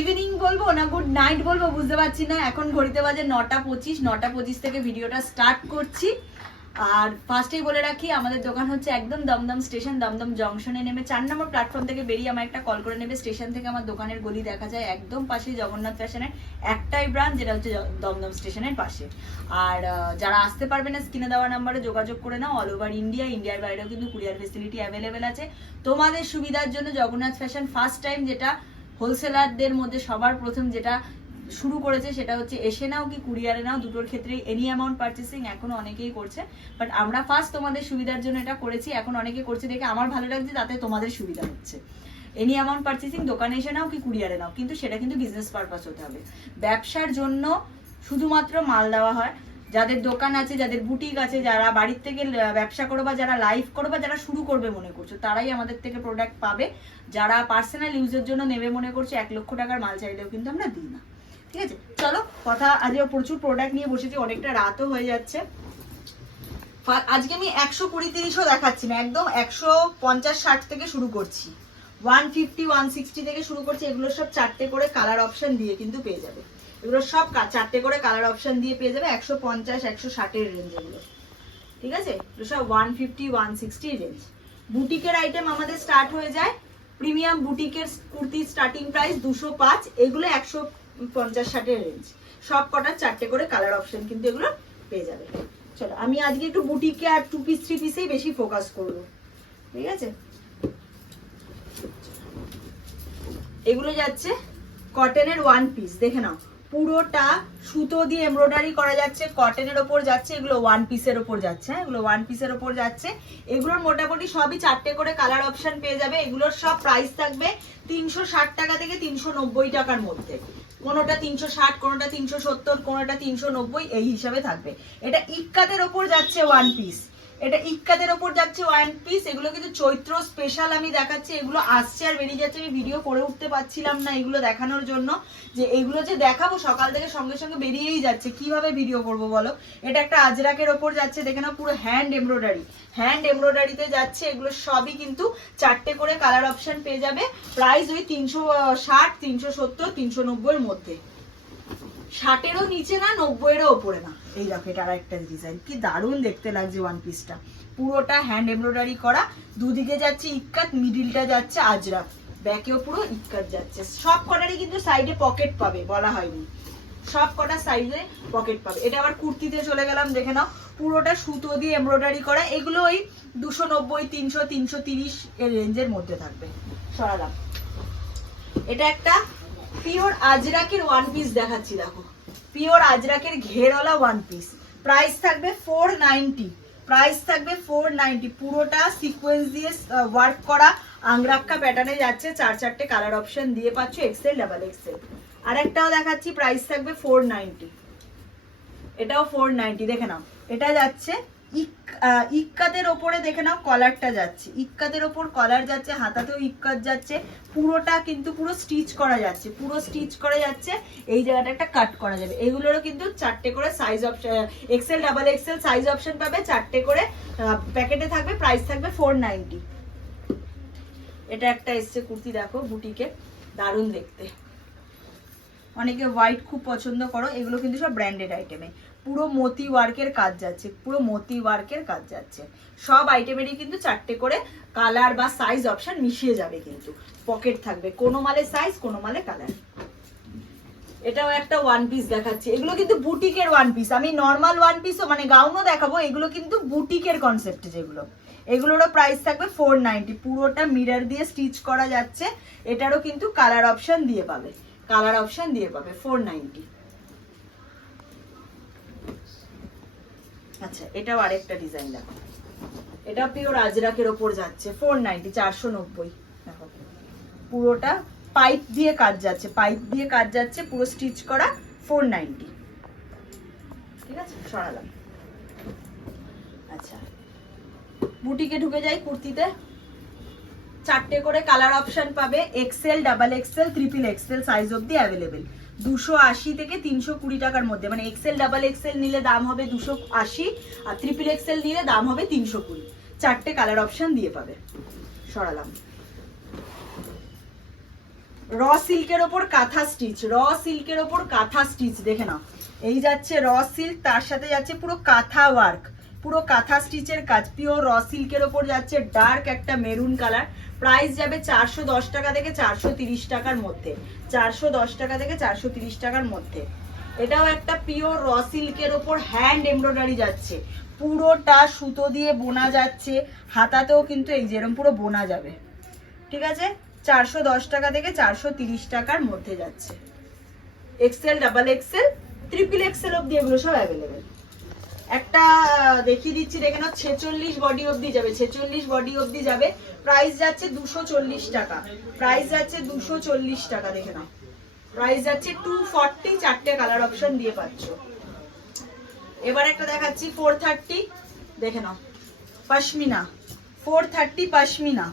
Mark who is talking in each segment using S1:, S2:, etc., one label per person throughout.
S1: Evening বলব না good night বলব, বুঝতে পারছি না। এখন ঘড়িতে বাজে নটা পঁচিশ নটা পঁচিশ থেকে ভিডিওটা স্টার্ট করছি। আর ফার্স্টেই বলে রাখি, আমাদের দোকান হচ্ছে একদম দমদম স্টেশন দমদম জংশনে নেমে চার নম্বর প্ল্যাটফর্ম থেকে বেরিয়ে আমার একটা কল করে নেবে। স্টেশন থেকে আমার দোকানের গলি দেখা যায় একদম পাশে জগন্নাথ ফ্যাশনের একটাই ব্রাঞ্চ যেটা হচ্ছে দমদম স্টেশনের পাশে। আর যারা আসতে পারবে না স্ক্রিনে দেওয়া নাম্বারে যোগাযোগ করে নাও। অল ওভার ইন্ডিয়া ইন্ডিয়ার বাইরেও কিন্তু কুরিয়ার ফেসিলিটি অ্যাভেলেবেল আছে। তোমাদের সুবিধার জন্য জগন্নাথ ফ্যাশন ফার্স্ট টাইম যেটা হোলসেলারদের মধ্যে সবার প্রথম যেটা শুরু করেছে সেটা হচ্ছে এসে নাও কি কুরিয়ারে নাও, দুটোর ক্ষেত্রেই এনি অ্যামাউন্ট পার্চেসিং এখনও অনেকেই করছে। বাট আমরা ফার্স্ট তোমাদের সুবিধার জন্য এটা করেছি, এখন অনেকে করছে দেখে আমার ভালো লাগছে, তাতে তোমাদের সুবিধা হচ্ছে। এনি অ্যামাউন্ট পার্চেসিং দোকানে এসে নাও কি কুরিয়ারে নাও, কিন্তু সেটা কিন্তু বিজনেস পারপাস হতে হবে। ব্যবসার জন্য শুধুমাত্র মাল দেওয়া হয়। যাদের দোকান আছে, যাদের বুটিক আছে, যারা বাড়ির থেকে ব্যবসা করো বা যারা লাইভ করো বা যারা শুরু করবে মনে করছ, তারাই আমাদের থেকে প্রোডাক্ট পাবে। যারা পার্সোনাল ইউজের জন্য নেবে মনে করছ, এক লক্ষ টাকার মাল চাইলেও কিন্তু আমরা দিই না। ঠিক আছে? চলো, কথা আজকে প্রচুর প্রোডাক্ট নিয়ে বসেছি, অনেকটা রাতও হয়ে যাচ্ছে। আজকে আমি একশো কুড়ি তিরিশও দেখাচ্ছি না, একদম একশো পঞ্চাশ ষাট থেকে শুরু করছি। ওয়ান ফিফটি ওয়ান সিক্সটি থেকে শুরু করছি, এগুলো সব চারটে করে কালার অপশন দিয়ে কিন্তু পেয়ে যাবে। এগুলো সব চারটে করে কালার অপশন দিয়ে পেয়ে যাবে একশো পঞ্চাশ, একশো ষাটের রেঞ্জ এগুলো। ঠিক আছে? এগুলো সব one fifty one sixty range বুটিকের item আমাদের স্টার্ট হয়ে যায়। প্রিমিয়াম বুটিকের কুর্তি স্টার্টিং প্রাইস দুশো পাঁচ, এগুলো একশো পঞ্চাশ ষাটের রেঞ্জ সব কটার চারটে করে কালার অপশন কিন্তু এগুলো পেয়ে যাবে। চলো, আমি আজকে একটু বুটিকে আর টু পিস থ্রি পিসেই বেশি ফোকাস করব। ঠিক আছে? এগুলো যাচ্ছে কটনের ওয়ান পিস দেখে নাও। পুরোটা সুতো দিয়ে এমব্রয়ডারি করা যাচ্ছে, কটনের ওপর যাচ্ছে, এগুলো ওয়ান পিসের ওপর যাচ্ছে হ্যাঁ? এগুলো ওয়ান পিসের ওপর যাচ্ছে। এগুলোর মোটামুটি সবই চারটে করে কালার অপশন পেয়ে যাবে। এগুলোর সব প্রাইস থাকবে তিনশো ষাট টাকা থেকে তিনশো নব্বই টাকার মধ্যে। কোনোটা তিনশো ষাট, কোনোটা তিনশো সত্তর, কোনোটা তিনশো নব্বই, এই হিসাবে থাকবে। এটা ইক্কাতের ওপর যাচ্ছে ওয়ান পিস এটা ইক্কাতের ওপর যাচ্ছে ওয়ান পিস এগুলো কিন্তু চৈত্র স্পেশাল আমি দেখাচ্ছি, এগুলো আসছে আর বেরিয়ে যাচ্ছে, আমি ভিডিও করে উঠতে পারছিলাম না এগুলো দেখানোর জন্য। যে এগুলো যে দেখাবো সকাল থেকে সঙ্গে সঙ্গে বেরিয়েই যাচ্ছে, কীভাবে ভিডিও করব বলো? এটা একটা আজরাকের ওপর যাচ্ছে, দেখে নাও পুরো হ্যান্ড এমব্রয়ডারি হ্যান্ড এমব্রয়ডারিতে যাচ্ছে, এগুলো সবই কিন্তু চারটে করে কালার অপশন পেয়ে যাবে। প্রাইস ওই তিনশো ষাট, তিনশো সত্তর, তিনশো নব্বইয়ের মধ্যে। ষাটেরও নিচে না, নব্বইয়েরও ওপরে না। এই দেখো এটা আর একটা ডিজাইন কি দারুণ দেখতে লাগছে ওয়ান পিসটা পুরোটা হ্যান্ড এমব্রয়ডারি করা। দুদিকে যাচ্ছে ইক্কাত মিডিলটা যাচ্ছে আজরাক ব্যাকেও পুরো ইক্কাত যাচ্ছে। সব কটারই কিন্তু সাইডে পকেট পাবে, বলা হয়নি। সব কটা সাইডে পকেট পাবে। এটা আবার কুর্তিতে চলে গেলাম, দেখে নাও। পুরোটা সুতো দিয়ে এমব্রয়ডারি করা। এগুলো ওই দুশো নব্বই, তিনশো তিনশো তিরিশ এর রেঞ্জের মধ্যে থাকবে। সরালাম। এটা একটা পিওর আজরাকের ওয়ান পিস দেখাচ্ছি, দেখো। পিওর আজরাকের ঘেরওয়ালা ওয়ান পিস প্রাইস থাকবে ফোর নাইনটি প্রাইস থাকবে ফোর নাইনটি পুরোটা সিকোয়েন্স দিয়ে ওয়ার্ক করা আংরাক্কা প্যাটার্নে যাচ্ছে, চার চারটে কালার অপশন দিয়ে পাচ্ছ এক্সেল ডাবল এক্সেল আর একটাও দেখাচ্ছি প্রাইস থাকবে ফোর নাইনটি এটাও ফোর নাইনটি দেখে নাও। এটা যাচ্ছে ইক্কাতের ওপরে দেখে নাও কলারটা যাচ্ছে। ইক্কাতের ওপর কলার যাচ্ছে, হাতাতেও ইক্কাত যাচ্ছে, পুরোটা কিন্তু পুরো স্টিচ করা যাচ্ছে, পুরো স্টিচ করা যাচ্ছে, এই জায়গাটা একটা কাট করা যাবে। এগুলোরও কিন্তু চারটে করে size option XL double XL size option পাবে, চারটে করে প্যাকেটে থাকবে প্রাইস থাকবে ফোর নাইনটি এটা একটা এসছে কুর্তি, দেখো, বুটিকে, দারুণ দেখতে। অনেকে হোয়াইট খুব পছন্দ করো, এগুলো কিন্তু সব ব্র্যান্ডেড আইটেমে পুরো মতি ওয়ার্কের কাজ যাচ্ছে, পুরো মতি ওয়ার্কের কাজ যাচ্ছে। সব আইটেমেরই কিন্তু চারটে করে কালার বা সাইজ অপশন মিশিয়ে যাবে কিন্তু। পকেট থাকবে, কোনো মালে সাইজ কোনো মালে কালার এটাও একটা ওয়ান পিস দেখাচ্ছি। এগুলো কিন্তু বুটিকের ওয়ান পিস আমি নর্মাল ওয়ান পিসও মানে গাউনও দেখাবো, এগুলো কিন্তু বুটিকের কনসেপ্টে যেগুলো। এগুলোরও প্রাইস থাকবে ফোর নাইনটি পুরোটা মিরর দিয়ে স্টিচ করা যাচ্ছে। এটারও কিন্তু কালার অপশন দিয়ে পাবে। কালার অপশন দিয়ে পাবে ফোর নাইনটি আচ্ছা এটাও আরেকটা ডিজাইন দেখো। এটা পিওর আজরাকের ওপর যাচ্ছে ফোর নাইনটি চারশো নব্বই। দেখো, পুরোটা পাইপ দিয়ে কাজ যাচ্ছে পাইপ দিয়ে কাজ যাচ্ছে, পুরো স্টিচ করা ফোর নাইনটি ঠিক আছে? সরালাম। আচ্ছা বুটিকে ঢুকে যাই কুর্তিতে। চারটে করে কালার অপশন পাবে XL double XL triple XL size অব্দি অ্যাভেলেবেল দুশো আশি থেকে তিনশো কুড়ি টাকার মধ্যে। মানে এক্সেল ডাবল এক্সেল নিলে দাম হবে দুশো আশি আর ট্রিপল এক্সেল নিলে দাম হবে তিনশো কুড়ি। চারটে কালার অপশন দিয়ে পাবে। সরালাম। র সিল্কের ওপর কাঁথা স্টিচ র সিল্কের ওপর কাঁথা স্টিচ দেখে নাও। এই যাচ্ছে র সিল্ক তার সাথে যাচ্ছে পুরো কাঁথা ওয়ার্ক পুরো কাঁথা স্টিচের কাজ। পিওর র সিল্কের ওপর যাচ্ছে ডার্ক একটা মেরুন কালার প্রাইস যাবে চারশো দশ টাকা থেকে চারশো তিরিশ টাকার মধ্যে। চারশো দশ টাকা থেকে চারশো তিরিশ টাকার মধ্যে। এটাও একটা পিওর র সিল্কের ওপর হ্যান্ড এমব্রয়ডারি যাচ্ছে। পুরোটা সুতো দিয়ে বোনা যাচ্ছে। হাতাতেও কিন্তু এই যেরকম পুরো বোনা যাবে। ঠিক আছে? চারশো দশ টাকা থেকে চারশো তিরিশ টাকার মধ্যে যাচ্ছে। XL double XL triple XL অব্দি এগুলো সব অ্যাভেলেবেল একটা দেখিয়ে দিচ্ছি, দেখে নাও, ছেচল্লিশ বডি অবধি যাবে। ছেচল্লিশ বডি অবধি যাবে। প্রাইস যাচ্ছে দুশো চল্লিশ টাকা। প্রাইস যাচ্ছে দুশো চল্লিশ টাকা, দেখে নাও। প্রাইস যাচ্ছে টু ফর্টি চারটে কালার অপশন দিয়ে পাচ্ছ। এবার একটা দেখাচ্ছি ফোর থার্টি দেখে নাও। Pashmina four thirty pashmina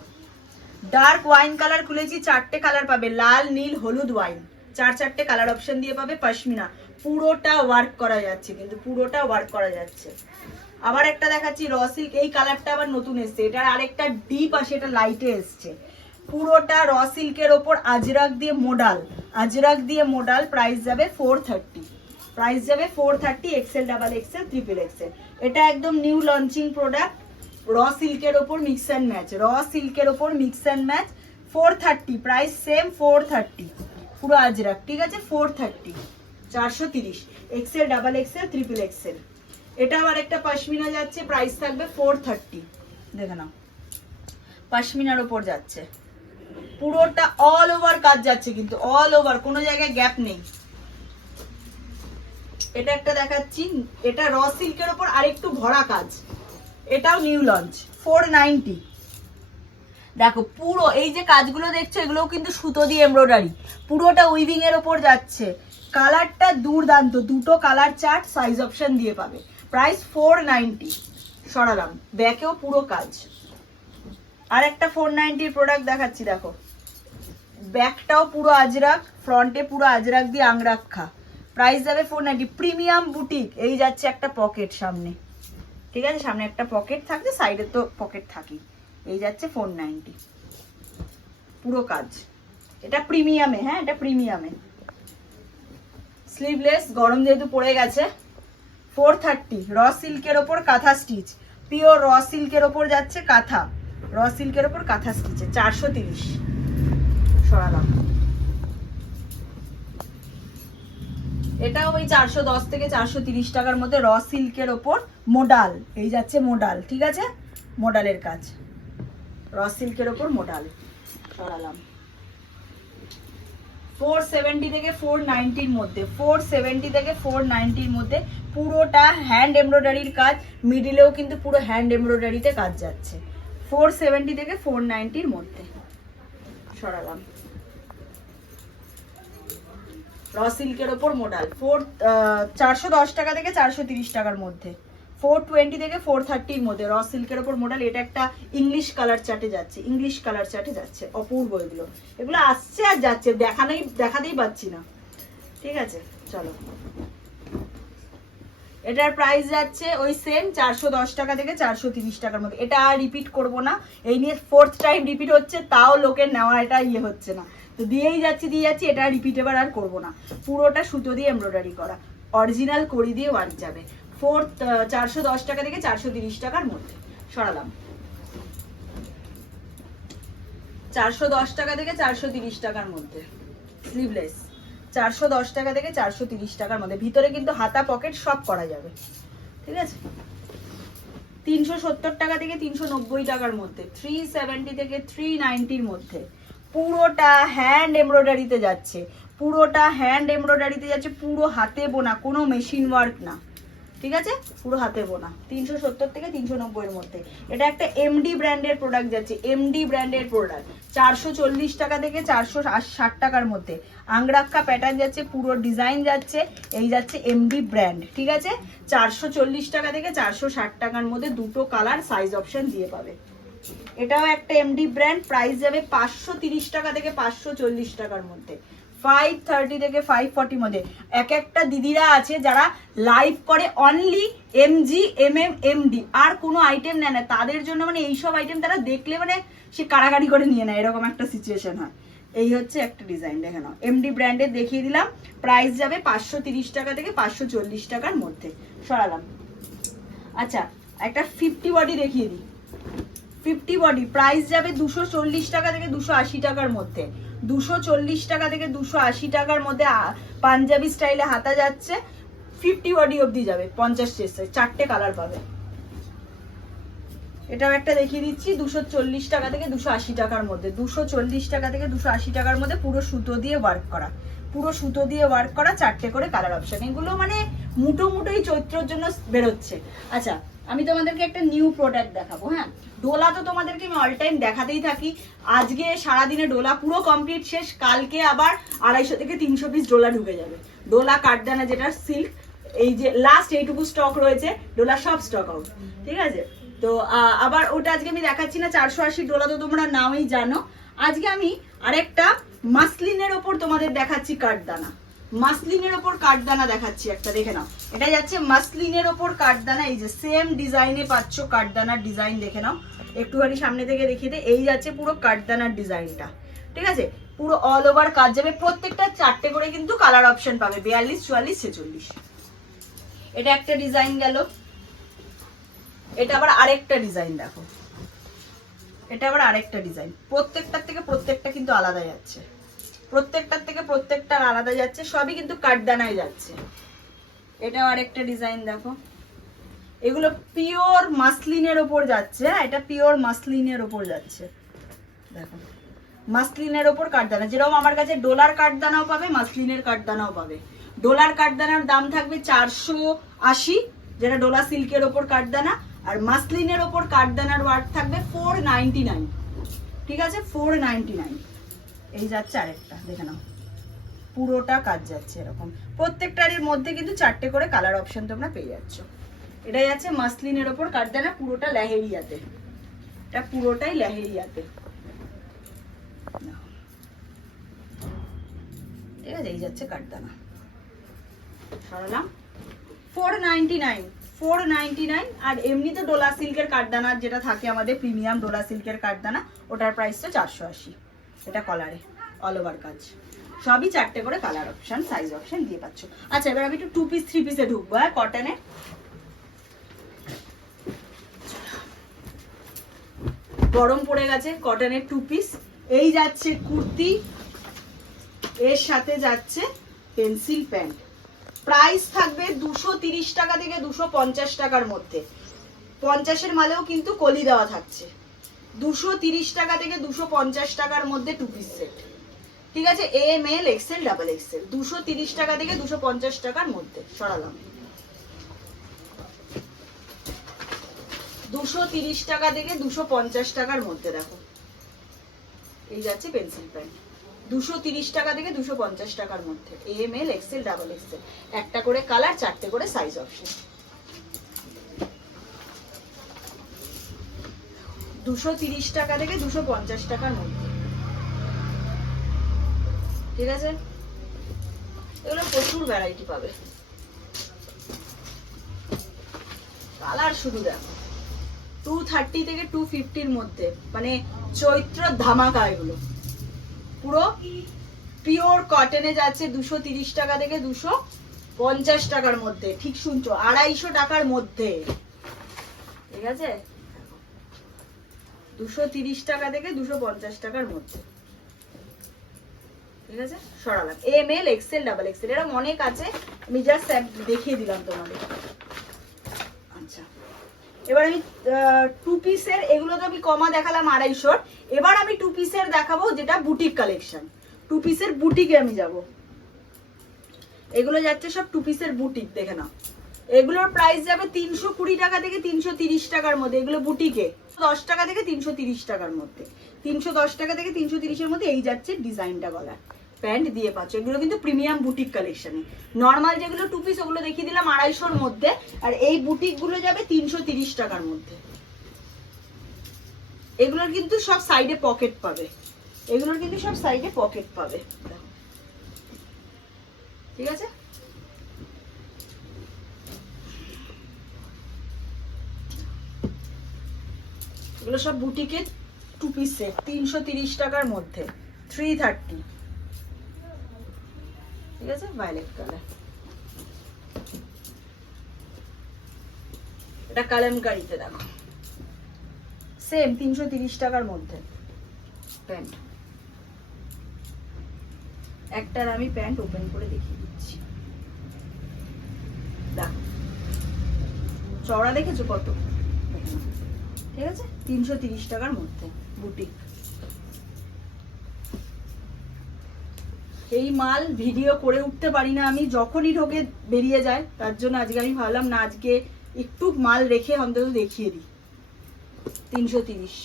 S1: dark wine colour খুলেছি, চারটে কালার পাবে, লাল, নীল, হলুদ ওয়াইন চার চারটে কালার অপশন দিয়ে পাবে পশমিনা পুরোটা ওয়ার্ক করা যাচ্ছে, কিন্তু পুরোটা ওয়ার্ক করা যাচ্ছে। আবার একটা দেখাচ্ছি র সিল্ক এই কালারটা আবার নতুন এসছে। এটার আরেকটা ডিপ আসে, এটা লাইটে এসছে। পুরোটা র সিল্কের ওপর আজরাক দিয়ে মোডাল আজরাক দিয়ে মোডাল প্রাইস যাবে ফোর থার্টি প্রাইস যাবে four thirty XL double XL triple XL এটা একদম নিউ লঞ্চিং প্রোডাক্ট র সিল্কের ওপর মিক্স অ্যান্ড ম্যাচ র সিল্কের ওপর mix and match four thirty price same four thirty পুরো আজরাক, ঠিক আছে? ফোর থার্টি চারশো তিরিশ। XL double XL triple XL এটা আবার একটা পশমিনা যাচ্ছে প্রাইস থাকবে ফোর থার্টি দেখে নাও। পশমিনার ওপর যাচ্ছে। পুরোটা অল ওভার কাজ যাচ্ছে কিন্তু অল ওভার কোনো জায়গায় গ্যাপ নেই। এটা একটা দেখাচ্ছি, এটা র সিল্কের ওপর আরেকটু ভরা কাজ। এটাও নিউ লঞ্চ ফোর নাইনটি দেখো, পুরো এই যে কাজগুলো দেখছ, এগুলোও কিন্তু সুতো দিয়ে এমব্রয়ডারি পুরোটা উইভিং এর ওপর যাচ্ছে। কালারটা দুর্দান্ত, দুটো কালার চার্ট সাইজ অপশন দিয়ে পাবে। প্রাইস ফোর নাইনটি সরালাম। ব্যাকেও পুরো কাজ। আর একটা ফোর নাইনটির প্রোডাক্ট দেখাচ্ছি, দেখো। ব্যাকটাও পুরো আজরাক ফ্রন্টে পুরো আজরাক দিয়ে আংরাক্ষা প্রাইস যাবে ফোর নাইনটি প্রিমিয়াম বুটিক এই যাচ্ছে একটা পকেট সামনে। ঠিক আছে? সামনে একটা পকেট থাকছে সাইডে তো পকেট থাকি এই যাচ্ছে ফোর নাইনটি পুরো কাজ। এটা প্রিমিয়ামে হ্যাঁ এটা প্রিমিয়ামে স্লিভলেস গরম যেহেতু পড়ে গেছে ফোর থার্টি র সিল্কের ওপর কাঁথা স্টিচ পিওর র সিল্কের ওপর যাচ্ছে কাঁথা। র সিল্কের ওপর কাঁথা স্টিচে চারশো তিরিশ। সরালাম। এটাও ওই চারশো দশ থেকে চারশো তিরিশ টাকার মধ্যে র সিল্কের ওপর মোডাল এই যাচ্ছে মোডাল ঠিক আছে? মোডালের কাজ। র সিল্কের ওপর মোডাল সরালাম। ফোর সেভেন্টি থেকে ফোর নাইনটির মধ্যে ফোর সেভেন্টি থেকে ফোর নাইনটির মধ্যে পুরোটা হ্যান্ড এমব্রয়ডারির কাজ মিডিলেও কিন্তু পুরো হ্যান্ড এমব্রয়ডারিতে কাজ যাচ্ছে। ফোর সেভেন্টি থেকে ফোর নাইনটির মধ্যে সরালাম। র সিল্কের ওপর মোডাল ফোর চারশো দশ টাকা থেকে চারশো তিরিশ টাকার মধ্যে। ফোর টোয়েন্টি থেকে ফোর থার্টির মধ্যে র সিল্কের ওপর মডেল এটা একটা ইংলিশ কালার চার্টে যাচ্ছে ইংলিশ কালার চার্টে যাচ্ছে, অপূর্ব এগুলো। এগুলো আসছে আর যাচ্ছে, দেখানোই, দেখাতেই পাচ্ছি না। ঠিক আছে, চলো। এটার প্রাইস যাচ্ছে ওই সেম চারশো দশ টাকা থেকে চারশো তিরিশ টাকার মধ্যে। এটা আর রিপিট করব না, এই নিয়ে ফোর্থ টাইম রিপিট হচ্ছে, তাও লোকের নেওয়া এটা ইয়ে হচ্ছে না। তো দিয়েই যাচ্ছি, দিয়ে যাচ্ছি, এটা রিপিট এবার আর করব না। পুরোটা সুতো দিয়ে এমব্রয়ডারি করা। অরিজিনাল করি দিয়ে ওয়ার্ক যাবে। ফোর্থ চারশো দশ টাকা থেকে চারশো তিরিশ টাকার মধ্যে সরালাম। চারশো দশ টাকা থেকে চারশো তিরিশ টাকার মধ্যে স্লিভলেস চারশো দশ টাকা থেকে চারশো তিরিশ টাকার মধ্যে। ভিতরে কিন্তু হাতা পকেট সব করা যাবে, ঠিক আছে? তিনশো সত্তর টাকা থেকে তিনশো নব্বই টাকার মধ্যে থ্রি সেভেন্টি থেকে থ্রি নাইনটির মধ্যে। পুরোটা হ্যান্ড এমব্রয়ডারিতে যাচ্ছে, পুরোটা হ্যান্ড এমব্রয়ডারিতে যাচ্ছে, পুরো হাতে বোনা, কোনো মেশিন ওয়ার্ক না। ঠিক আছে? পুরো হাতে বোনা। তিনশো সত্তর থেকে তিনশো নব্বইয়ের মধ্যে। এটা একটা এমডি ব্র্যান্ডের প্রোডাক্ট যাচ্ছে। এমডি ব্র্যান্ডের প্রোডাক্ট চারশো চল্লিশ টাকা থেকে চারশো ষাট টাকার মধ্যে। আংরাক্কা প্যাটার্ন যাচ্ছে, পুরো ডিজাইন যাচ্ছে, এই যাচ্ছে এমডি ব্র্যান্ড ঠিক আছে? চারশো চল্লিশ টাকা থেকে চারশো ষাট টাকার মধ্যে দুটো কালার সাইজ অপশন দিয়ে পাবে। এটাও একটা এমডি ব্র্যান্ড প্রাইস যাবে পাঁচশো তিরিশ টাকা থেকে পাঁচশো চল্লিশ টাকার মধ্যে। ফাইভ থার্টি থেকে ফাইভ ফর্টির মধ্যে। এক একটা দিদিরা আছে যারা লাইভ করে only MG M M MD আর কোনো আইটেম নেয় না। তাদের জন্য মানে এইসব আইটেম তারা দেখলে মানে সে কাড়াকাড়ি করে নিয়ে নেয়। এরকম একটা সিচুয়েশন হয়। এই হচ্ছে একটা ডিজাইন দেখে নাও। এমডি ব্র্যান্ডের দেখিয়ে দিলাম। প্রাইস যাবে পাঁচশো তিরিশ টাকা থেকে পাঁচশো চল্লিশ টাকার মধ্যে। সরালাম। আচ্ছা একটা ফিফটি বডি দেখিয়ে দিই। ফিফটি বডি প্রাইস যাবে দুশো চল্লিশ টাকা থেকে দুশো আশি টাকার মধ্যে। দুশো চল্লিশ টাকা থেকে দুশো আশি টাকার মধ্যে পাঞ্জাবি স্টাইলে হাতা যাচ্ছে। ফিফটি বডি অবধি যাবে, পঞ্চাশ চেস্টে চারটে কালার পাবে। এটাও একটা দেখিয়ে দিচ্ছি, দুশো চল্লিশ টাকা থেকে দুশো আশি টাকার মধ্যে, দুশো চল্লিশ টাকা থেকে দুশো আশি টাকার মধ্যে পুরো সুতো দিয়ে ওয়ার্ক করা। পুরো সুতো দিয়ে ওয়ার্ক করা, চারটে করে কালার অপশন এগুলো মানে মুটো মুটোই চৈত্রর জন্য বেরোচ্ছে। আচ্ছা আমি তোমাদেরকে একটা নিউ প্রোডাক্ট দেখাবো হ্যাঁ? ডোলা তো তোমাদেরকে আমি অল টাইম দেখাতেই থাকি। আজকে সারাদিনে ডোলা পুরো কমপ্লিট শেষ, কালকে আবার আড়াইশো থেকে তিনশো পিস ডোলা ঢুকে যাবে। ডোলা কাঠদানা যেটা সিল্ক এই যে লাস্ট এইটুকু স্টক রয়েছে, ডোলা সব স্টক আউট ঠিক আছে? তো আবার ওটা আজকে আমি দেখাচ্ছি না, চারশো আশি ডোলা তো তোমরা নামই জানো। আজকে আমি আরেকটা মাসলিনের ওপর তোমাদের দেখাচ্ছি কাঠদানা। মাসলিনের ওপর কাঠদানা দেখাচ্ছি একটা, দেখে নাও। এটা যাচ্ছে মাসলিনের ওপর কাঠদানা, এই যে সেম ডিজাইনে পাচ্ছ কাঠদানার ডিজাইন দেখে নাও। একটুখানি সামনে থেকে দেখিয়ে দে, এই যাচ্ছে পুরো কাঠদানার ডিজাইনটা ঠিক আছে? পুরো অল ওভার কাজ যাবে, প্রত্যেকটা চারটে করে কিন্তু কালার অপশন পাবে, বিয়াল্লিশ, চুয়াল্লিশ, ছেচল্লিশ। এটা একটা ডিজাইন গেল। এটা আবার আরেকটা ডিজাইন দেখো। এটা আবার আরেকটা ডিজাইন প্রত্যেকটার থেকে প্রত্যেকটা কিন্তু আলাদা যাচ্ছে প্রত্যেকটার থেকে প্রত্যেকটার আলাদা যাচ্ছে, সবই কিন্তু কাঠদানায় যাচ্ছে। এটাও আরেকটা ডিজাইন দেখো। এগুলো পিওর মাসলিনের ওপর যাচ্ছে হ্যাঁ? এটা পিওর মাসলিনের ওপর যাচ্ছে। দেখো। মাসলিনের ওপর কাঠদানা। যেরকম আমার কাছে ডোলার কাঠদানাও পাবে মাসলিনের কাঠদানাও পাবে। ডোলার কাঠদানার দাম থাকবে চারশো আশি, যেটা ডোলা সিল্কের ওপর কাঠদানা, আর মাসলিনের ওপর কাঠদানার ওয়ার্ক থাকবে ফোর নাইনটি নাইন ঠিক আছে? ফোর নাইনটি নাইন এই যাচ্ছে আরেকটা, দেখে নাও। পুরোটা কাজ যাচ্ছে এরকম। প্রত্যেকটার মধ্যে কিন্তু চারটে করে কালার অপশন তোমরা পেয়ে যাচ্ছ। এটা যাচ্ছে মাসলিনের ওপর কাঠদানা পুরোটা লেহেরিয়াতে। এটা পুরোটাই লেহেরিয়াতে। ঠিক আছে, এই যাচ্ছে ফোর নাইন ফোর নাইন আর ডোলা সিল্কের কাঠদানা যেটা থাকে আমাদের প্রিমিয়াম ডোলা সিল্কের কাঠদানা ওটার প্রাইস তো চারশো আশি। এটা কলারে অল ওভার কাজ। সবই চারটে করে কালার অপশন সাইজ অপশন দিয়ে পাচ্ছ। আচ্ছা এবার আমি একটু টু পিস থ্রি পিসে ঢুকবো হ্যাঁ কটনে গরম পড়ে গেছে কটনের টু পিস এই যাচ্ছে কুর্তি, এর সাথে যাচ্ছে পেন্সিল প্যান্ট প্রাইস থাকবে দুশো টাকা থেকে দুশো টাকার মধ্যে। পঞ্চাশের মালেও কিন্তু কলি দেওয়া থাকছে। দুশো তিরিশ টাকা থেকে দুশো পঞ্চাশ টাকার মধ্যে টু পিস সেট ঠিক আছে? M L XL double XL দুশো তিরিশ টাকা থেকে দুশো পঞ্চাশ টাকার মধ্যে। সরালাম। দুশো তিরিশ টাকা থেকে দুশো পঞ্চাশ টাকার মধ্যে দেখো। এই যাচ্ছে পেন্সিল প্যান্ট দুশো তিরিশ টাকা থেকে দুশো পঞ্চাশ টাকার মধ্যে। M L XL double XL একটা করে কালার চারটে করে সাইজ অপশন দুশো তিরিশ টাকা থেকে দুশো পঞ্চাশ টাকার মধ্যে। ঠিক আছে? এগুলো প্রচুর ভ্যারাইটি পাবে। কালার শুধু দেখো টু থার্টি থেকে টু ফিফটির মধ্যে মানে চৈত্র ধামাকা এগুলো। পুরো পিওর কটনে যাচ্ছে দুশো তিরিশ টাকা থেকে দুশো পঞ্চাশ টাকার মধ্যে। ঠিক শুনছো? আড়াইশো টাকার মধ্যে। ঠিক আছে? দুশো তিরিশ টাকা থেকে দুশো পঞ্চাশ টাকার মধ্যে। ঠিক আছে? সরালাম। M L XL double XL এরকম অনেক আছে। আমি জাস্ট দেখিয়ে দিলাম তোমাদের। আচ্ছা। এবার আমি টু পিসের এগুলো তো আমি কমা দেখালাম আড়াইশোর। এবার আমি টু পিসের দেখাবো যেটা বুটিক কালেকশন টু পিসের বুটিকে আমি যাব। এগুলো যাচ্ছে সব টু পিসের বুটিক দেখে নাও। এগুলোর প্রাইস যাবে তিনশো কুড়ি টাকা থেকে তিনশো তিরিশ টাকার মধ্যে। এগুলো বুটিকে দশ টাকা থেকে তিনশো তিরিশ টাকার মধ্যে। তিনশো দশ টাকা থেকে তিনশো তিরিশের মধ্যে এই যাচ্ছে ডিজাইনটা গলার প্যান্ট দিয়ে পাচ্ছ। এগুলো কিন্তু প্রিমিয়াম বুটিক কালেকশনে নর্মাল যেগুলো টু পিস ওগুলো দেখিয়ে দিলাম আড়াইশোর মধ্যে। আর এই বুটিকগুলো যাবে তিনশো তিরিশ টাকার মধ্যে। এগুলোর কিন্তু সব সাইডে পকেট পাবে। এগুলোর কিন্তু সব সাইডে পকেট পাবে। ঠিক আছে? এগুলো সব বুটিকে টু পিস তিনশো তিরিশ টাকার মধ্যে থ্রি থার্টি ঠিক আছে? ভায়োলেট কালার এটা কালামকারিতে দেখো। সেম তিনশো তিরিশ টাকার মধ্যে। প্যান্ট একটার আমি প্যান্ট ওপেন করে দেখিয়ে দিচ্ছি। দেখো। চওড়া দেখেছ কত? ঠিক আছে? তিনশো তিরিশ টাকার মধ্যে বুটিক। এই মাল ভিডিও করে উঠতে পারি না আমি, যখনই ঢোকে বেরিয়ে যায়, তার জন্য আজকে আমি ভাবলাম, না, আজকে একটু মাল রেখে অন্তত দেখিয়ে দিই। তিনশো তিরিশ।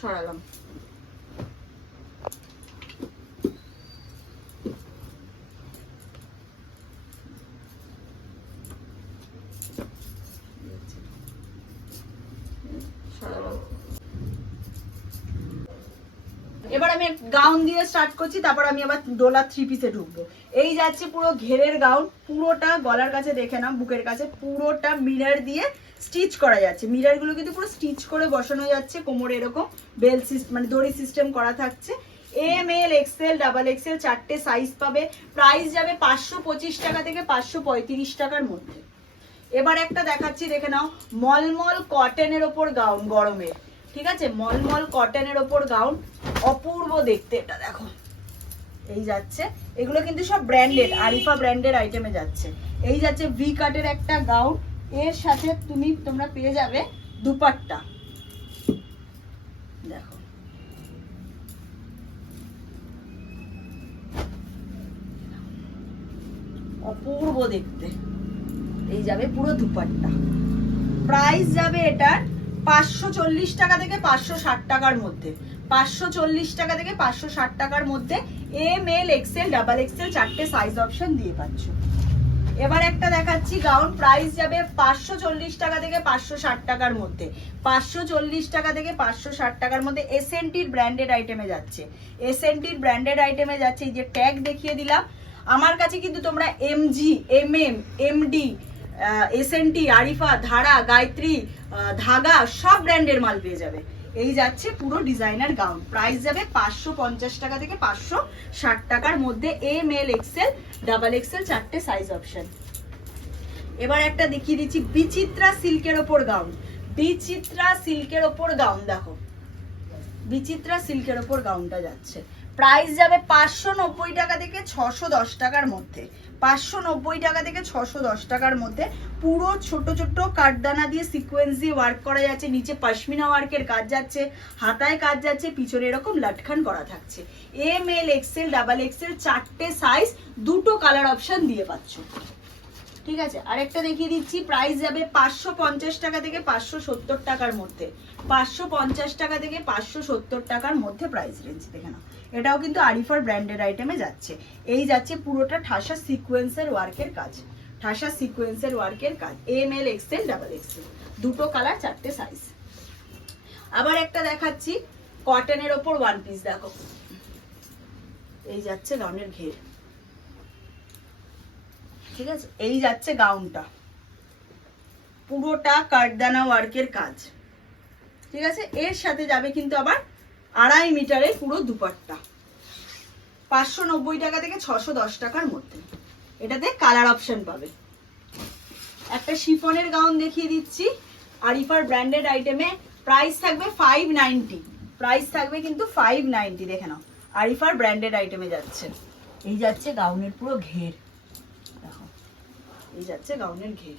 S1: সরালাম এবার আমি গাউন দিয়ে স্টার্ট করছি, তারপর আমি আবার ডোলা থ্রি পিসে ঢুকবো। এই যাচ্ছে পুরো ঘেরের গাউন, পুরোটা গলার কাছে দেখে নাও, বুকের কাছে, পুরোটা মিরার দিয়ে স্টিচ করা যাচ্ছে। মিররগুলো কিন্তু পুরো স্টিচ করে বসানো যাচ্ছে, কোমরে এরকম বেল সিস্টেম মানে দড়ি সিস্টেম করা থাকছে। M L XL double XL চারটে সাইজ পাবে। প্রাইস যাবে পাঁচশো পঁচিশ টাকা থেকে পাঁচশো পঁয়ত্রিশ টাকার মধ্যে। এবার একটা দেখাচ্ছি, দেখে নাও, মলমল কটনের ওপর গাউন গরমের। ঠিক আছে? মলমল কটনের ওপর গাউন অপূর্ব দেখতে। এটা দেখো। এই যাচ্ছে। এগুলো কিন্তু সব ব্র্যান্ডেড আরিফা ব্র্যান্ডের আইটেমে যাচ্ছে। এই যাচ্ছে ভি কাটের একটা গাউন এর সাথে তুমি তোমরা পেয়ে যাবে দুপাট্টা। দেখো। অপূর্ব দেখতে। এই যাবে পুরো দুপাট্টা। প্রাইস যাবে এটার পাঁচশো চল্লিশ টাকা থেকে পাঁচশো ষাট টাকার মধ্যে। পাঁচশো চল্লিশ টাকা থেকে পাঁচশো ষাট টাকার মধ্যে M L XL double XL চারটে সাইজ অপশন দিয়ে পাচ্ছ। এবার একটা দেখাচ্ছি গাউন প্রাইস যাবে পাঁচশো চল্লিশ টাকা থেকে পাঁচশো ষাট টাকার মধ্যে। পাঁচশো চল্লিশ টাকা থেকে পাঁচশো ষাট টাকার মধ্যে এসএনটির ব্র্যান্ডেড আইটেমে যাচ্ছে। এসএনটির ব্র্যান্ডেড আইটেমে যাচ্ছে, এই যে ট্যাগ দেখিয়ে দিলাম। আমার কাছে কিন্তু তোমরা MG M M MD SNT Arifa, Dhara, Gayatri Dhaga, সব ব্র্যান্ডের মাল পেয়ে যাবে। এই যাচ্ছে পুরো ডিজাইনার গাউন। প্রাইস যাবে পাঁচশো পঞ্চাশ টাকা থেকে পাঁচশো ষাট টাকার মধ্যে M L XL double XL চারটে সাইজ অপশন এবার একটা দেখিয়ে দিচ্ছি বিচিত্রা সিল্কের ওপর গাউন। বিচিত্রা সিল্কের ওপর গাউন, দেখো। বিচিত্রা সিল্কের ওপর গাউনটা যাচ্ছে। প্রাইস যাবে পাঁচশো নব্বই টাকা থেকে ছশো দশ টাকার মধ্যে। পাঁচশো নব্বই টাকা থেকে ছশো দশ টাকার মধ্যে পুরো ছোট ছোট কাঠদানা দিয়ে সিকোয়েন্স ওয়ার্ক করা যাচ্ছে, নিচে পশমিনা ওয়ার্কের কাজ যাচ্ছে, হাতায় কাজ যাচ্ছে, পিছনে এরকম লাটখান করা থাকছে। M L XL double XL চারটে সাইজ দুটো কালার অপশন দিয়ে পাচ্ছ। ঠিক আছে? আরেকটা দেখিয়ে দিচ্ছি প্রাইস যাবে পাঁচশো পঞ্চাশ টাকা থেকে পাঁচশো সত্তর টাকার মধ্যে। পাঁচশো পঞ্চাশ টাকা থেকে পাঁচশো সত্তর টাকার মধ্যে প্রাইস রেঞ্জ দেখে নাও। এটাও কিন্তু আরিফার ব্র্যান্ডেড আইটেমে যাচ্ছে। এই যাচ্ছে পুরোটা ঠাসা সিকোয়েন্সের ওয়ার্কের কাজ। ঠাসা সিকোয়েন্সের ওয়ার্কের কাজ। M L XL double XL দুটো কালার চারটে সাইজ আবার একটা দেখাচ্ছি কটনের ওপর ওয়ান পিস দেখো। এই যাচ্ছে গাউনের ঘের। ঠিক আছে? এই যাচ্ছে গাউনটা পুরোটা কাঠদানা ওয়ার্কের কাজ। ঠিক আছে? এর সাথে যাবে কিন্তু আবার আড়াই মিটারের পুরো দুপাট্টা। পাঁচশো নব্বই টাকা থেকে ছশো দশ টাকার মধ্যে। এটাতে কালার অপশন পাবে। একটা শিফনের গাউন দেখিয়ে দিচ্ছি। আরিফার ব্র্যান্ডেড আইটেমে প্রাইস থাকবে ফাইভ নাইনটি প্রাইস থাকবে কিন্তু ফাইভ নাইনটি দেখে নাও। আরিফার ব্র্যান্ডেড আইটেমে যাচ্ছে। এই যাচ্ছে গাউনের পুরো ঘের। দেখো, এই যাচ্ছে গাউনের ঘের।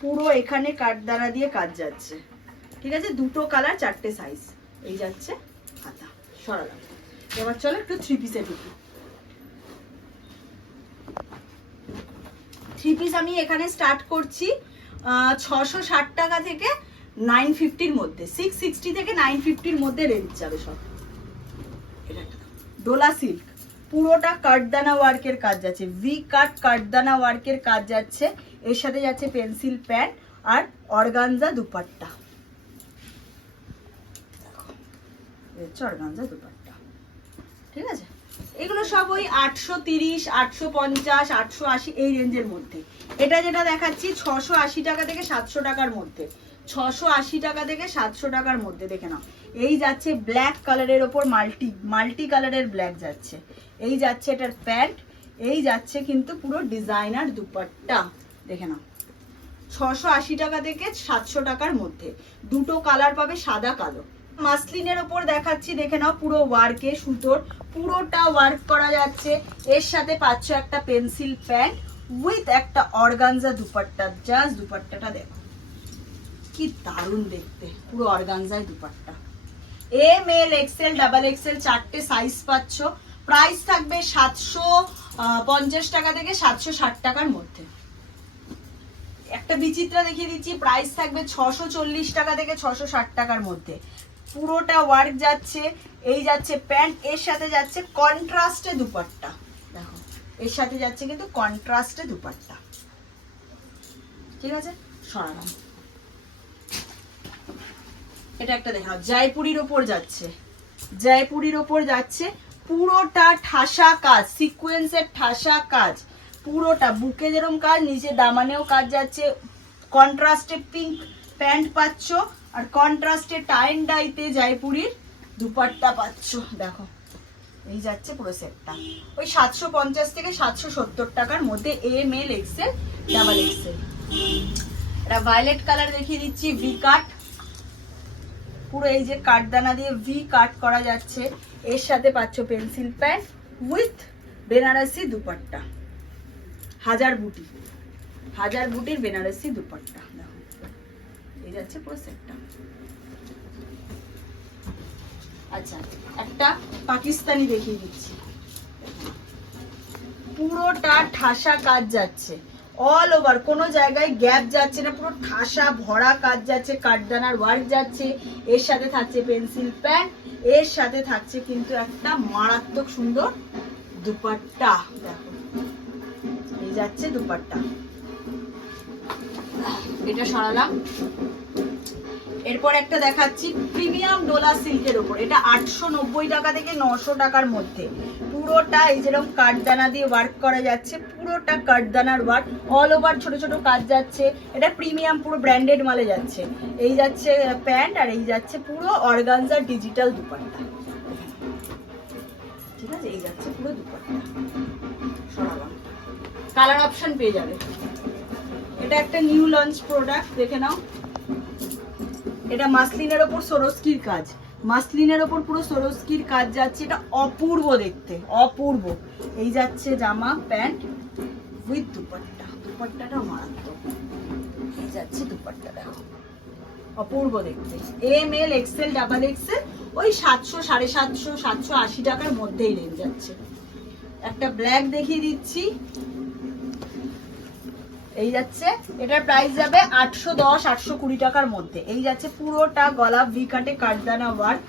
S1: পুরো এখানে কাঠদানা দিয়ে কাজ যাচ্ছে। ঠিক আছে? দুটো কালার চারটে সাইজ এই যাচ্ছে সরালাম এবার চলো একটু থ্রি পিসে ঢুকি। থ্রি পিস আমি এখানে স্টার্ট করছি ছশো ষাট টাকা থেকে নাইন ফিফটির মধ্যে। সিক্স সিক্সটি থেকে নাইন ফিফটির মধ্যে রেঞ্জ যাবে সব। ডোলা সিল্ক পুরোটা কাঠদানা ওয়ার্কের কাজ যাচ্ছে। ভি কাট কাঠদানা ওয়ার্কের কাজ যাচ্ছে। এর সাথে যাচ্ছে পেন্সিল প্যান্ট আর অর্গানজা দুপাট্টা দেখো, এই হচ্ছে অর্গানজা দুপাট্টা। ঠিক আছে? এগুলো সব ওই আটশো তিরিশ, আটশো পঞ্চাশ, আটশো আশি, এই রেঞ্জের মধ্যে। এটা যেটা দেখাচ্ছি, ছশো আশি টাকা থেকে সাতশো টাকার মধ্যে। ছশো আশি টাকা থেকে সাতশো টাকার মধ্যে, দেখে নাও। এই যাচ্ছে ব্ল্যাক কালারের ওপর মাল্টি মাল্টি কালারের ব্ল্যাক যাচ্ছে। এই যাচ্ছে এটার প্যান্ট, এই যাচ্ছে কিন্তু পুরো ডিজাইনার দুপাট্টা, দেখে নাও। ছশো আশি টাকা থেকে সাতশো টাকার মধ্যে। দুটো কালার পাবে সাদা কালো। মাসলিনের ওপর দেখাচ্ছি, দেখে নাও পুরো ওয়ার্কে সুতোর। পুরোটা ওয়ার্ক করা যাচ্ছে। এর সাথে পাচ্ছ একটা পেন্সিল প্যান্ট উইথ একটা অর্গানজা দুপাট্টা। জাস্ট দুপাট্টাটা দেখো। কি দারুণ দেখতে। পুরো অর্গানজায় dupatta. M, L XL double XL চারটে সাইজ পাচ্ছ। প্রাইস থাকবে সাতশো পঞ্চাশ টাকা থেকে সাতশো ষাট টাকার মধ্যে। একটা বিচিত্রা দেখিয়ে দিচ্ছি। প্রাইস থাকবে ছশো চল্লিশ টাকা থেকে ছশো ষাট টাকার মধ্যে। পুরোটা ওয়ার্ক যাচ্ছে, এই যাচ্ছে প্যান্ট এর সাথে যাচ্ছে কন্ট্রাস্টে দুপাট্টা। দেখো, এর সাথে যাচ্ছে কিন্তু কন্ট্রাস্টে দুপাট্টা। ঠিক আছে? সরালাম। এটা একটা দেখাও জয়পুরির ওপর যাচ্ছে। জয়পুরির ওপর যাচ্ছে পুরোটা ঠাসা কাজ সিকোয়েন্সের ঠাসা কাজ। পুরোটা বুকে যেরকম কাজ, নিচে দামানেও কাজ যাচ্ছে। কন্ট্রাস্টে পিঙ্ক প্যান্ট পাচ্ছ আর কন্ট্রাস্টে টাইন ডাইতে জয়পুরির দুপাট্টা পাচ্ছ, দেখো। এই যাচ্ছে পুরো সেটটা ওই সাতশো পঞ্চাশ থেকে সাতশো সত্তর টাকার মধ্যে M L XL double XL এটা ভায়োলেট কালার দেখিয়ে দিচ্ছি ভি কাট পুরো এই যে কাঠদানা দিয়ে ভি কাট করা যাচ্ছে। এর সাথে পাচ্ছ pencil pant with Banarasi dupatta. হাজার বুটি। হাজার বুটির বেনারসি দুপাট্টা। যাচ্ছে পুরো সেটটা আচ্ছা একটা পাকিস্তানি দেখিয়ে দিচ্ছি। পুরোটা ঠাসা কাজ যাচ্ছে। অল ওভার কোনো জায়গায় গ্যাপ যাচ্ছে না, পুরো ঠাসা, ভরা কাজ যাচ্ছে, কাঠদানার ওয়ার্ক যাচ্ছে। এর সাথে থাকছে পেন্সিল প্যান্ট এর সাথে থাকছে কিন্তু একটা মারাত্মক সুন্দর দুপাট্টা। দেখো, এই যাচ্ছে দুপাট্টা। এটা সরালাম। এরপর একটা দেখাচ্ছি প্রিমিয়াম ডোলা সিল্কের ওপর এটা আটশো নব্বই টাকা থেকে নশো টাকার মধ্যে। পুরোটা এই যেরকম কাঠদানা দিয়ে ওয়ার্ক করা যাচ্ছে, পুরোটা কাঠদানার ওয়ার্ক অল ওভার ছোট ছোট কাজ যাচ্ছে। এটা প্রিমিয়াম পুরো ব্র্যান্ডেড মালে যাচ্ছে। এই যাচ্ছে প্যান্ট আর এই যাচ্ছে পুরো অর্গানজার ডিজিটাল দুপাট্টা। ঠিক আছে? এই যাচ্ছে পুরো দুপাট্টা। কালার অপশন পেয়ে যাবে। এটা একটা নিউ লঞ্চ প্রোডাক্ট দেখে নাও। এটা মাসলিনের ওপর সরস্কির কাজ। মাসলিনের ওপর পুরো সরস্কির কাজ যাচ্ছে, এটা অপূর্ব দেখতে, অপূর্ব। এই যাচ্ছে জামা, প্যান্ট উইথ দুপাট্টা। দুপাট্টাটা মারাত্মক। এই যাচ্ছে দুপাট্টা, দেখো। অপূর্ব দেখতে। M L XL double XL ওই সাতশো, সাড়ে সাতশো সাতশো আশি টাকার মধ্যেই রেঞ্জ যাচ্ছে। একটা ব্ল্যাক দেখিয়ে দিচ্ছি। এই যাচ্ছে, এটার প্রাইস যাবে আটশো দশ, আটশো কুড়ি টাকার মধ্যে। এই যাচ্ছে পুরোটা গলা ভি কাটে কাটদানা ওয়ার্ক।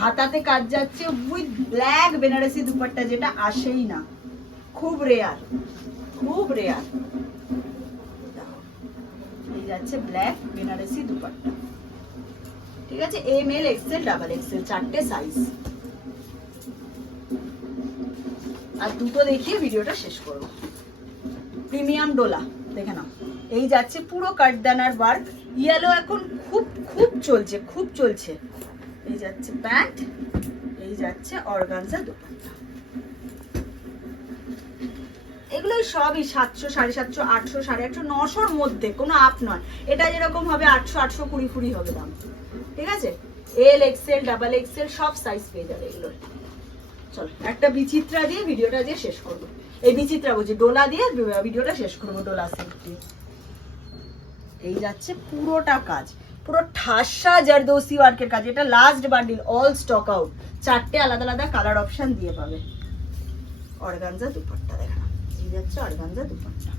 S1: হাতাতে কাজ যাচ্ছে উইথ ব্ল্যাক বেনারসি দুপাট্টা, যেটা আসেই না। খুব রেয়ার খুব রেয়ার এই যাচ্ছে ব্ল্যাক বেনারসি দুপাট্টা। ঠিক আছে M L XL double XL চারটে সাইজ আর দুটো দেখিয়ে ভিডিওটা শেষ করব। প্রিমিয়াম ডোলা দেখে নাও। এই যাচ্ছে পুরো কাঠদানার ওয়ার্ক ইয়েলো এখন খুব খুব চলছে খুব চলছে। এই যাচ্ছে প্যান্ট এই যাচ্ছে অর্গানজা দোপাট্টা। এগুলো সবই সাতশো, সাড়ে সাতশো, আটশো, সাড়ে আটশো, নশোর মধ্যে, কোনো আপ নয়। এটা যেরকম হবে আটশো আটশো, কুড়ি কুড়ি হবে দাম। ঠিক আছে? এল এক্সেল ডাবল এক্সেল সব সাইজ পেয়ে যাবে এগুলোর। চলো, একটা বিচিত্রা দিয়ে ভিডিওটা দিয়ে শেষ করব। এই বিচিত্রা বলছি, ডোলা দিয়ে ভিডিওটা শেষ করব, ডোলা সেট এই যাচ্ছে পুরোটা কাজ। পুরো ঠাসা জারদোসি ওয়ার্কের কাজ। এটা last bundle all stock out চারটে আলাদা আলাদা কালার অপশন দিয়ে পাবে। অর্গানজা দুপাট্টা দেখা। এই যাচ্ছে অর্গানজা দুপাট্টা।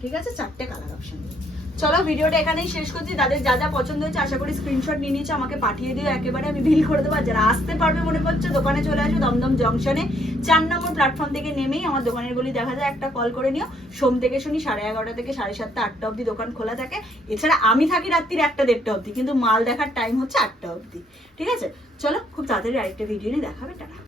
S1: ঠিক আছে? চারটে কালার অপশন দিয়ে। চলো, ভিডিওটা এখানেই শেষ করছি। তাদের যা যা পছন্দ হয়েছে, আশা করি স্ক্রিনশট নিয়ে নিয়েছে, আমাকে পাঠিয়ে দিও, একেবারে আমি বিল করে দেবো। যারা আসতে পারবে মনে করছে, দোকানে চলে আসো, দমদম জংশনে চার নম্বর প্ল্যাটফর্ম থেকে নেমেই আমার দোকানের গুলি দেখা যায়, একটা কল করে নিও। সোম থেকে শুনি সাড়ে এগারোটা থেকে সাড়ে সাতটা, আটটা অবধি দোকান খোলা থাকে। এছাড়া আমি থাকি রাত্রির একটা দেড়টা অবধি, কিন্তু মাল দেখার টাইম হচ্ছে আটটা অবধি। ঠিক আছে? চলো, খুব তাড়াতাড়ি আরেকটা ভিডিও নিয়ে দেখাবে, টাটা।